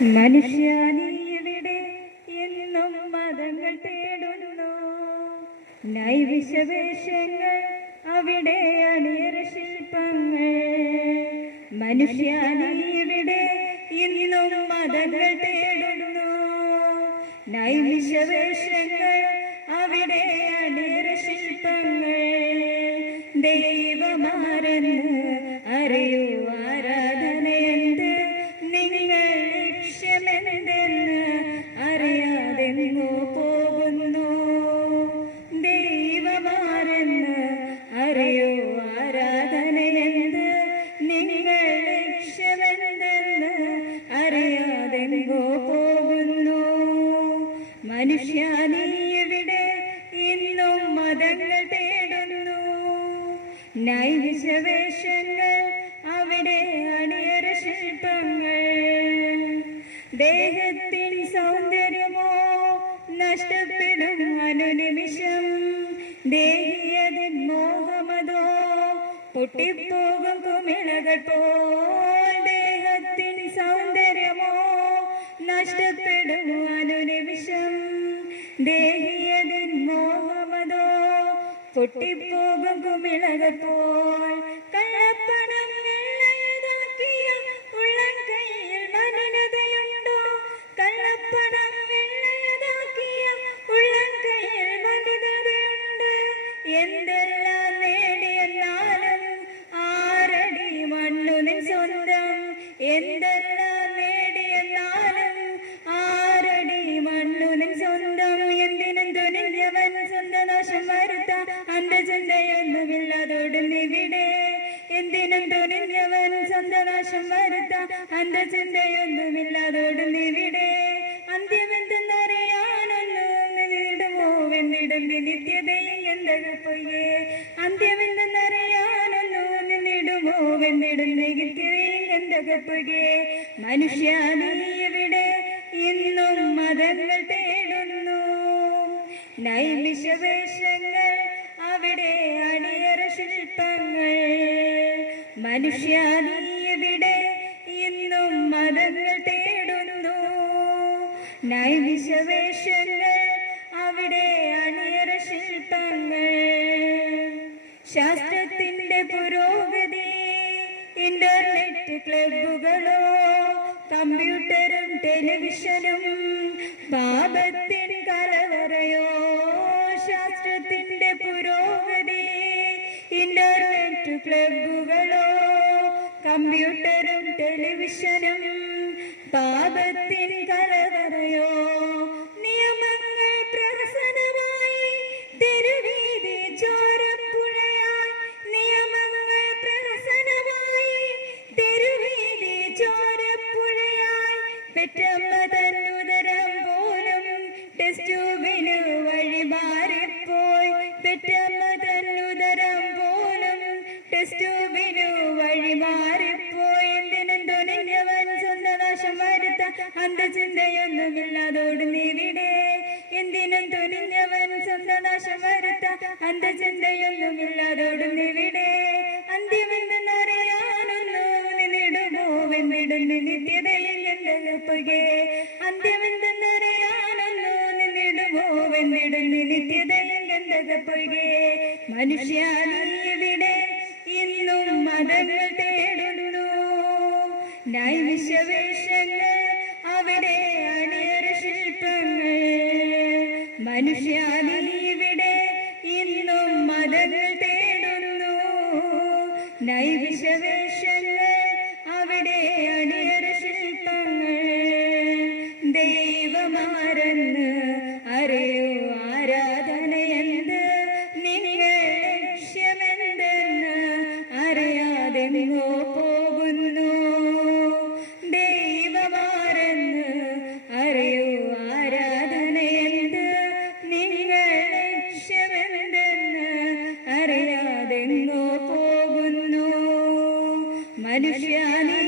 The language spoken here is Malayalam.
മനുഷ്യ നീ എവിടെ എന്നും മതങ്ങൾ തേടുന്നു, നൈവിഷവേഷങ്ങൾ അവിടെ അണിയറ ശില്പങ്ങൾ. മനുഷ്യ നീ എവിടെ എന്നും മതങ്ങൾ തേടുന്നു, നൈവിഷവേഷങ്ങൾ അവിടെ അണിയറ ശില്പങ്ങൾ. ദൈവമാരെന്ന് അറിയൂ, ആരാധനയെന്ത്, നിങ്ങൾ ലക്ഷ്യമെന്തെന്ന് അറിയാതെങ്ങോ പോകുന്നു. ദൈവമാരെന്ന് അറിയൂ, ആരാധനയെന്ത്, നിങ്ങൾ ലക്ഷ്യമെന്തെന്ന് അറിയാതെങ്ങോ പോകുന്നു. മനുഷ്യ നീ എവിടെ ഇന്നും മതങ്ങൾ തേടുന്നു, നൈവിഷവേഷങ്ങൾ അവിടെ അണിയറ ശില്പങ്ങൾ. ദേഹത്തിൻ സൗന്ദര്യമോ നഷ്ടപ്പെടും അനുനിമിഷം, ദേഹിയതിൻ മോഹമതോ പൊട്ടിപ്പോകും കുമിളകൾ പോൽ. ദേഹത്തിൻ സൗന്ദര്യമോ നഷ്ടപ്പെടും അനുനിമിഷം, ദേഹിയതിൻ മോഹമതോ പൊട്ടിപ്പോകും കുമിളകൾ പോൽ. കള്ളപ്പണം വെള്ളയതാക്കിയ ഉള്ളം കയ്യിൽ മലിനതയുണ്ടോ, കള്ളപ്പണം വെള്ളയതാക്കിയ ഉള്ളം കയ്യിൽ മലിനതയുണ്ട്. എന്തെല്ലാം നേടിയെന്നാലും ആരടി മണ്ണു നിൻ സ്വന്തം, എന്തെല്ലാം നേടിയെന്നാലും ആരടി മണ്ണു നിൻ സ്വന്തം. എന്തിനും തുനിഞ്ഞവൻ സ്വന്തം നാശം വരുത്താൻ അന്ധചിന്തയൊന്നുമില്ലാതൊടുന്നിവിടെ, എന്തിനും തുനിഞ്ഞവൻ സ്വന്തം നാശം വരുത്താൻ അന്ധചിന്തയൊന്നുമില്ലാതൊടുന്നിവിടെ. അന്ത്യമെന്തെന്നറിയാനൊന്നും നേടുമോ വെന്നിടും നിത്യതയും എന്തൊക്കെ, അന്ത്യമെന്തെന്നറിയാനൊന്നും നേടുമോ വെന്നിടും നിത്യതയും എന്തൊക്കെ. മനുഷ്യ നീ എവിടെ ഇന്നും മതങ്ങൾ തേടുന്നു, നൈവിഷവേഷങ്ങൾ അവിടെ അണിയറ ശില്പങ്ങൾ. മനുഷ്യ നീ എവിടെ ഇന്നും മതങ്ങൾ തേടുന്നു, നൈവിഷവേഷങ്ങൾ അവിടെ അണിയറ ശില്പങ്ങൾ. ശാസ്ത്രത്തിന്റെ പുരോഗതി, ഇന്റർനെറ്റ് ക്ലബുകളോ കമ്പ്യൂട്ടറും ടെലിവിഷനും പാപത്തിൻ കലവറയോ. ശാസ്ത്രത്തിന്റെ പുരോഗതി, ഇന്റർനെറ്റ് ക്ലബുകളോ കമ്പ്യൂട്ടറും ടെലിവിഷനും പാപത്തിൻ കലവറയോ. നിയമങ്ങൾ പ്രഹസനമായി, തെരുവീതി ചോരപ്പുഴയായി. നിയമങ്ങൾ പ്രഹസനമായി, തെരുവീതി ചോരപ്പുഴയായി. പെറ്റമ്മ തന്നുദരം പോലും ടെസ്റ്റ് ട്യൂബിന് വഴിമാറിപ്പോയി, പെറ്റമ്മ തന്നുദരം പോലും ടെസ്റ്റ് ട്യൂബിന് വഴിമാറിപ്പോയി. എന്തിനും തുനിഞ്ഞവൻ സ്വന്തം നാശം വരുത്താൻ അന്ധചിന്തയൊന്നുമില്ലാതൊടുന്നിവിടെ, എന്തിനും തുനിഞ്ഞവൻ സ്വന്തം നാശം വരുത്താൻ അന്ധചിന്തയൊന്നുമില്ലാതൊടുന്നിവിടെ. അന്ത്യമെന്തെന്നറിയാനൊന്നും നേടുമോ വെന്നിടുന്നു നിത്യതയിൽ എന്തൊക്കെ, അന്ത്യമെന്തെന്നറിയാനൊന്നും നേടുമോ വെന്നിടുന്നു നിത്യതയിൽ എന്തൊക്കെ. മനുഷ്യ നീ എവിടെ ഇന്നും മതങ്ങൾ തേടുന്നു, നൈവിഷവേഷങ്ങൾ അവിടെ അണിയറ ശില്പങ്ങൾ. മനുഷ്യ നീ എവിടെ ഇന്നും മതങ്ങൾ തേടുന്നു, നൈവിഷവേഷങ്ങൾ അവിടെ അണിയറ ശില്പങ്ങൾ. ദൈവമാരെന്ന് അറിയൂ, ആരാധനയെന്ത്, നിങ്ങൾ ലക്ഷ്യമെന്തെന്ന് അറിയാതെങ്ങോ പോകുന്നു. ദൈവമാരെന്ന് അറിയൂ, ആരാധനയെന്ത്, നിങ്ങൾ ലക്ഷ്യമെന്തെന്ന് അറിയാതെങ്ങോ പോകുന്നു. മനുഷ്യ നീ